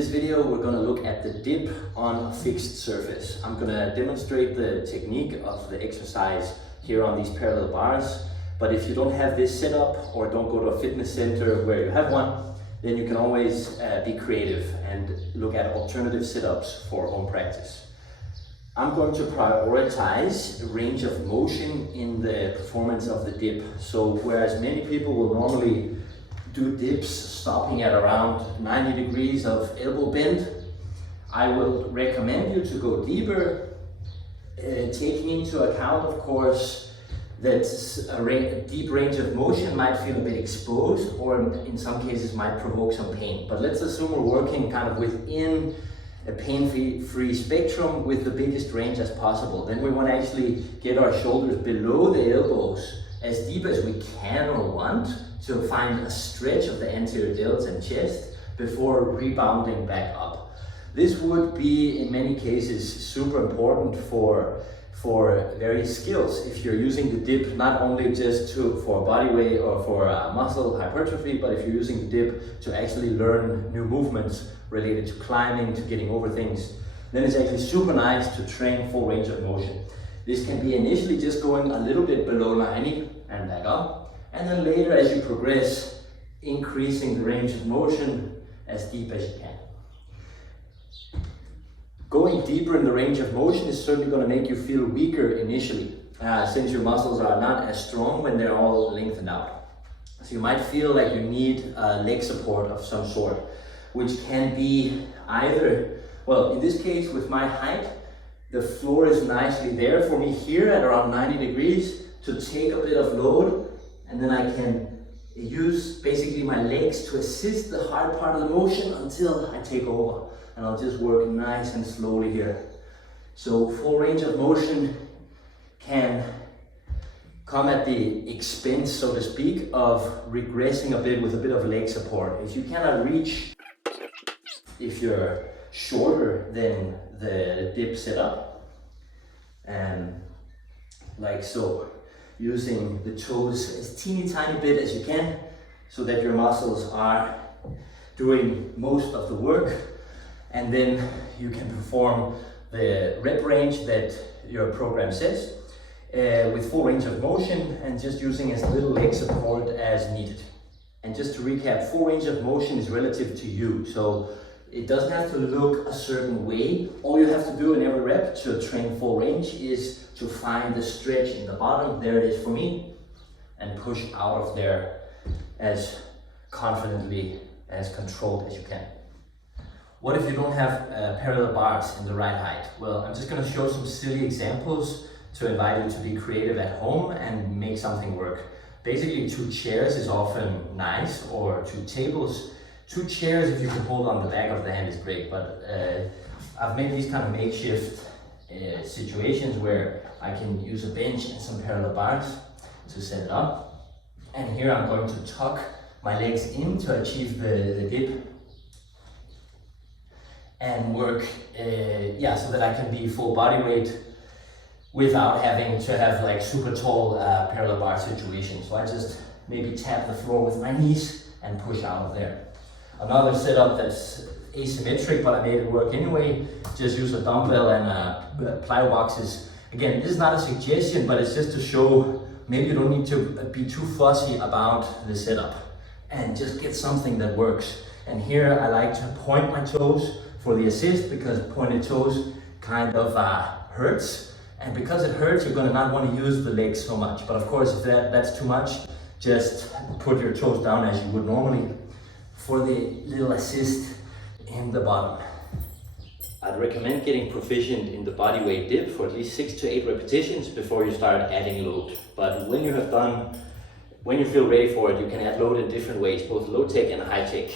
In this video, we're going to look at the dip on a fixed surface. I'm going to demonstrate the technique of the exercise here on these parallel bars. But if you don't have this set up or don't go to a fitness center where you have one, then you can always be creative and look at alternative setups for home practice. I'm going to prioritize range of motion in the performance of the dip. So whereas many people will normally do dips stopping at around 90 degrees of elbow bend, I will recommend you to go deeper, taking into account, of course, that a deep range of motion might feel a bit exposed or in some cases might provoke some pain. But let's assume we're working kind of within a pain-free spectrum with the biggest range as possible. Then we want to actually get our shoulders below the elbows as deep as we can or want to find a stretch of the anterior delts and chest before rebounding back up. This would be in many cases super important for various skills. If you're using the dip not only just for body weight or for muscle hypertrophy, but if you're using the dip to actually learn new movements related to climbing, to getting over things, then it's actually super nice to train full range of motion. This can be initially just going a little bit below 90 and back up, and then later as you progress, increasing the range of motion as deep as you can. Going deeper in the range of motion is certainly going to make you feel weaker initially, since your muscles are not as strong when they're all lengthened out. So you might feel like you need leg support of some sort, which can be either, well, in this case with my height, the floor is nicely there for me here at around 90 degrees to take a bit of load, and then I can use basically my legs to assist the hard part of the motion until I take over. And I'll just work nice and slowly here. So full range of motion can come at the expense, so to speak, of regressing a bit with a bit of leg support. If you cannot reach, if you're shorter than the dip setup, and like so, using the toes as teeny tiny bit as you can so that your muscles are doing most of the work, and then you can perform the rep range that your program says with full range of motion and just using as little leg support as needed. And just to recap, full range of motion is relative to you, so it doesn't have to look a certain way. All you have to do in every rep to train full range is to find the stretch in the bottom, there it is for me, and push out of there as confidently, as controlled as you can. What if you don't have parallel bars in the right height? Well, I'm just going to show some silly examples to invite you to be creative at home and make something work. Basically, 2 chairs is often nice, or 2 tables. 2 chairs, if you can hold on the back of the hand, is great, but I've made these kind of makeshift situations where I can use a bench and some parallel bars to set it up. And here I'm going to tuck my legs in to achieve the dip and work so that I can be full body weight without having to have like super tall parallel bar situations. So I just maybe tap the floor with my knees and push out of there. Another setup that's asymmetric, but I made it work anyway, just use a dumbbell and plyo boxes. Again, this is not a suggestion, but it's just to show maybe you don't need to be too fussy about the setup and just get something that works. And here I like to point my toes for the assist, because pointed toes kind of hurts, and because it hurts you're going to not want to use the legs so much. But of course, if that's too much, just put your toes down as you would normally for the little assist in the bottom. I'd recommend getting proficient in the body weight dip for at least 6 to 8 repetitions before you start adding load. But when you have done, when you feel ready for it, you can add load in different ways, both low tech and high tech.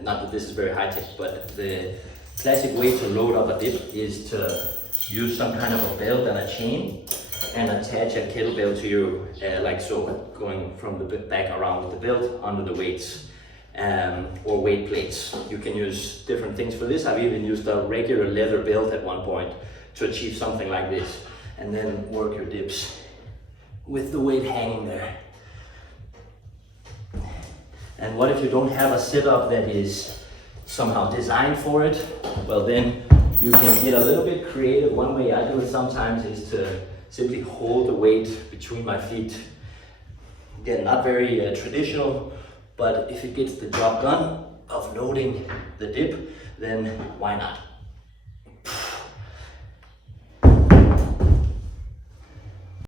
Not that this is very high tech, but the classic way to load up a dip is to use some kind of a belt and a chain and attach a kettlebell to you like so, going from the back around with the belt under the weights or weight plates. You can use different things for this. I've even used a regular leather belt at one point to achieve something like this, and then work your dips with the weight hanging there. And what if you don't have a setup that is somehow designed for it, well then you can get a little bit creative. One way I do it sometimes is to simply hold the weight between my feet. Again, not very traditional, but if it gets the job done of loading the dip, then why not?